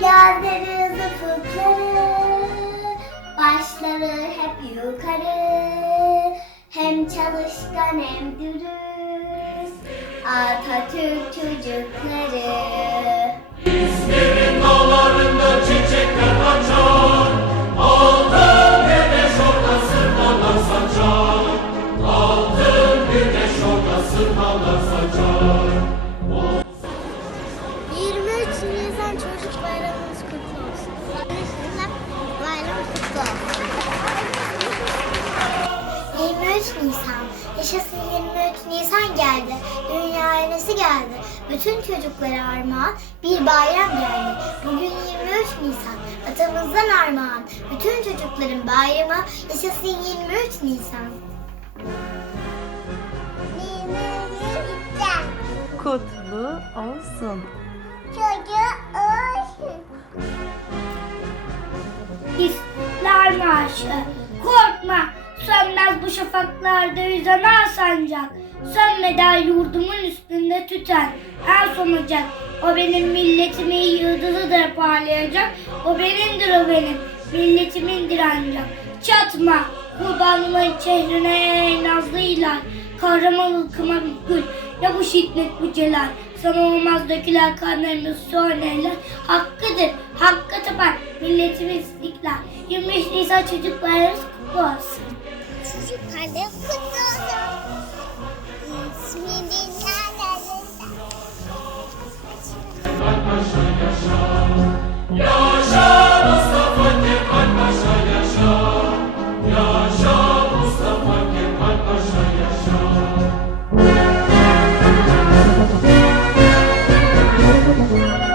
Gözlerinizi kurtarır, başları hep yukarı. Hem çalışkan hem dürüst, Atatürk çocukları. Nisan. Yaşasın 23 Nisan geldi. Dünya ailesi geldi. Bütün çocuklara armağan bir bayram geldi. Bugün 23 Nisan. Atamızdan armağan. Bütün çocukların bayramı yaşasın 23 Nisan. 23 Nisan. Kutlu olsun. Çocuğu olsun. İstiklal Marşı. Sönmez bu şafaklarda yüzen al sancak. Sönmeden yurdumun üstünde tüten en son ocak. O benim milletimin yıldızıdır parlayacak. O benimdir o benim, milletimindir ancak. Çatma, kurbanımın çehrine nazlıyla. Kahraman ılkıma gül, ya bu şiddet bu celal. Sana olmaz dökülen kanlarımız sonrayla. Hakkıdır, hakka tapan milletimiz istiklal. 23 Nisan çocuk bayramımız kutlu olsun. Bayramı kutlu olsun. Yaşa Kemal Paşa yaşa Yaşa Mustafa Kemal Paşa yaşa Thank